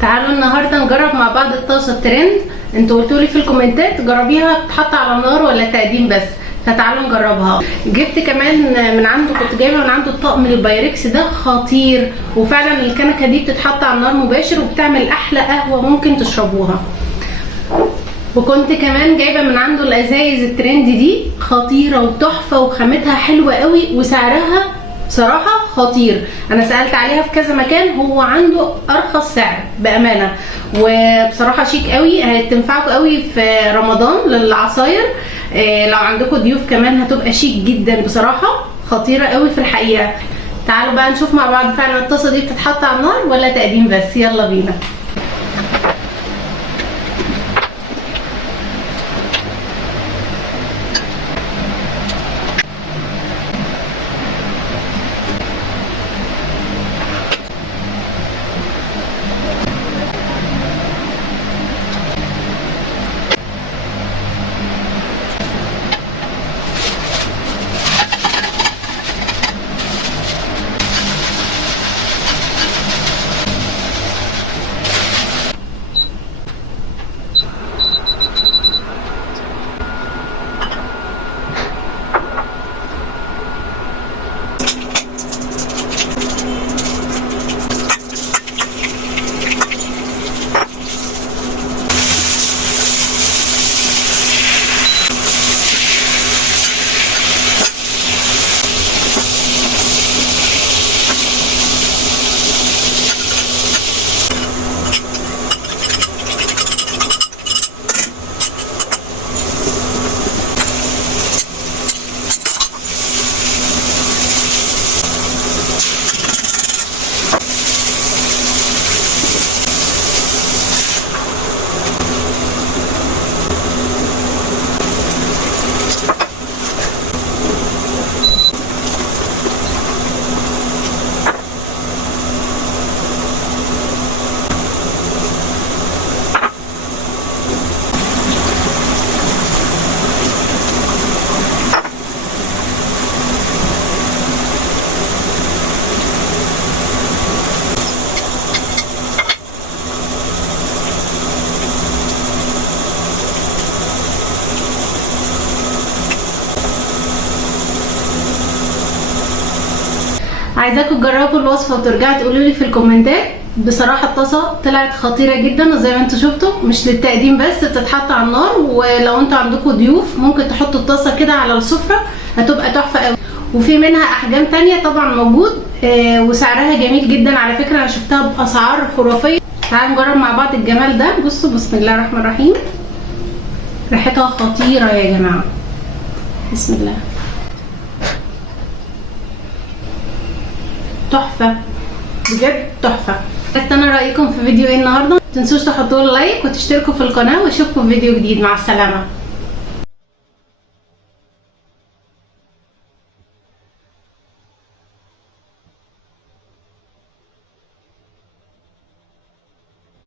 تعالوا النهارده نجرب مع بعض الطاسه الترند. انتوا قلتولي في الكومنتات جربيها تتحط على النار ولا تقديم بس، فتعالوا نجربها. جبت كمان من عنده، كنت جايبه من عنده الطقم البايركس ده خطير، وفعلا الكنكه دي بتتحط على النار مباشر وبتعمل احلى قهوه ممكن تشربوها. وكنت كمان جايبه من عنده الازايز الترند دي خطيره وتحفه وخامتها حلوه قوي وسعرها بصراحه خطير. انا سالت عليها في كذا مكان، هو عنده ارخص سعر بامانه، وبصراحه شيك قوي، هتنفعكم قوي في رمضان للعصاير. لو عندكم ضيوف كمان هتبقى شيك جدا، بصراحه خطيره قوي في الحقيقه. تعالوا بقى نشوف مع بعض فعلا الطاسه دي بتتحط على النار ولا تقديم بس. يلا بينا. عايزاكم تجربوا الوصفه وترجعوا تقولوا لي في الكومنتات. بصراحه الطاسه طلعت خطيره جدا، وزي ما انتم شفتوا مش للتقديم بس، بتتحط على النار، ولو انتوا عندكم ضيوف ممكن تحطوا الطاسه كده على السفره هتبقى تحفه قوي. وفي منها احجام تانية طبعا موجود، وسعرها جميل جدا على فكره، انا شفتها باسعار خرافيه. تعالوا نجرب مع بعض الجمال ده. بصوا، بسم الله الرحمن الرحيم، ريحتها خطيره يا جماعه. بسم الله، تحفه بجد تحفه. استنى رايكم في فيديو ايه النهارده. متنسوش تحطوا لايك وتشتركوا في القناه، واشوفكم في فيديو جديد. مع السلامه.